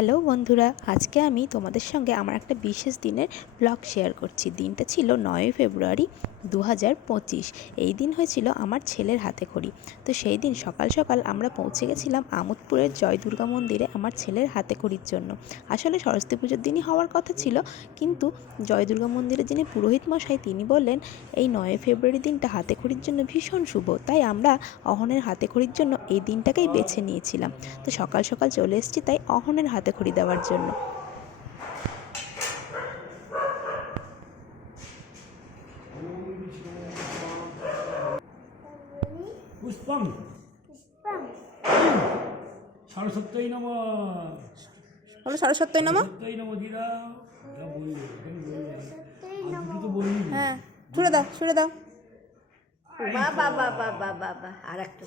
Hello বন্ধুরা, আজকে আমি তোমাদের সঙ্গে আমার একটা বিশেষ দিনের ব্লগ শেয়ার করছি। দিনটা ছিল নয়ই ফেব্রুয়ারি দু হাজার পঁচিশ। এই দিন হয়েছিল আমার ছেলের হাতে খড়ি। তো সেই দিন সকাল সকাল আমরা পৌঁছে গেছিলাম আমোদপুরের জয় দুর্গা মন্দিরে আমার ছেলের হাতে খড়ির জন্য। আসলে সরস্বতী পুজোর দিনই হওয়ার কথা ছিল, কিন্তু জয় দুর্গা মন্দিরের যিনি পুরোহিত মশাই, তিনি বললেন, এই নয়ই ফেব্রুয়ারি দিনটা হাতে খড়ির জন্য ভীষণ শুভ। তাই আমরা অহনের হাতে খড়ির জন্য এই দিনটাকেই বেছে নিয়েছিলাম। তো সকাল সকাল চলে এসেছি, তাই অহনের হাতে খড়ি দেওয়ার জন্য। পুষ্পম। সরস্বতী নম। বলো সরস্বতী নামা। হ্যাঁ ছুড়ে দাও ছুড়ে দাও। বাবা বাবা বাবা বা আর একটা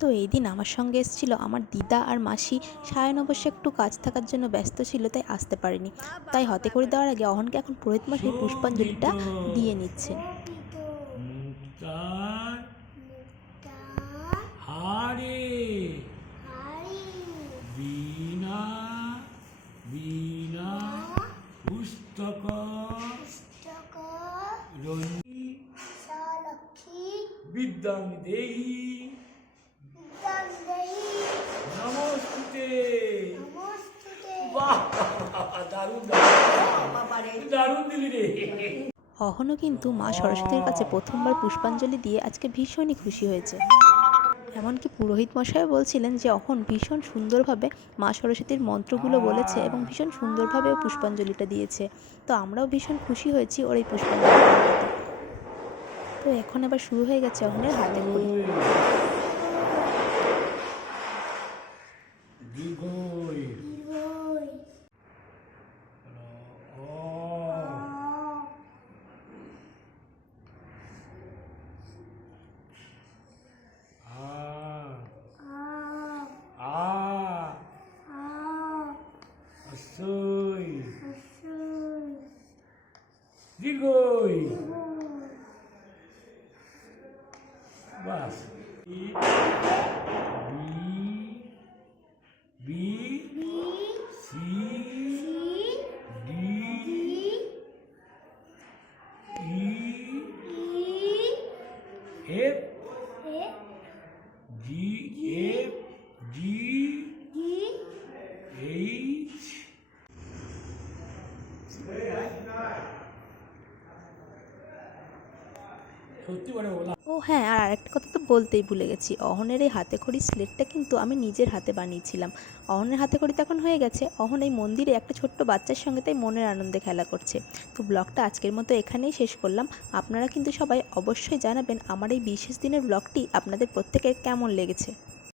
তো এই দিন আমার সঙ্গে এসেছিল আমার দিদা আর মাসি। সায়ন অবশ্য একটু কাজ থাকার জন্য ব্যস্ত ছিল তাই আসতে পারেনি। তাই হাতে করে দেওয়ার আগে অহনকে এখন পুরোহিত মশাই পুষ্পাঞ্জলিটা দিয়ে নিচ্ছে। হারে। বীণা বীণা পুস্তক রঞ্জি বিদ্যাং দেহি। দারুণ অহনও কিন্তু মা সরস্বতীর কাছে প্রথমবার পুষ্পাঞ্জলি দিয়ে আজকে ভীষণই খুশি হয়েছে। এমনকি পুরোহিত মশাই বলছিলেন যে অহন ভীষণ সুন্দরভাবে মা সরস্বতীর মন্ত্রগুলো বলেছে এবং ভীষণ সুন্দরভাবে পুষ্পাঞ্জলিটা দিয়েছে। তো আমরাও ভীষণ খুশি হয়েছি ওর এই পুষ্পাঞ্জলি তো এখন আবার শুরু হয়ে গেছে অহনের হাতে বাস। B B C D E F G F G H. সত্যি বলে ওলা হ্যাঁ আর আরেকটা কথা তো বলতেই ভুলে গেছি। অহনের এই হাতে খড়ি স্লেটটা কিন্তু আমি নিজের হাতে বানিয়েছিলাম। অহনের হাতে খড়ি তো এখন হয়ে গেছে। অহন এই মন্দিরে একটা ছোট্ট বাচ্চার সঙ্গে তাই মনের আনন্দে খেলা করছে। তো ব্লগটা আজকের মতো এখানেই শেষ করলাম। আপনারা কিন্তু সবাই অবশ্যই জানাবেন আমার এই বিশেষ দিনের ব্লগটি আপনাদের প্রত্যেকের কেমন লেগেছে।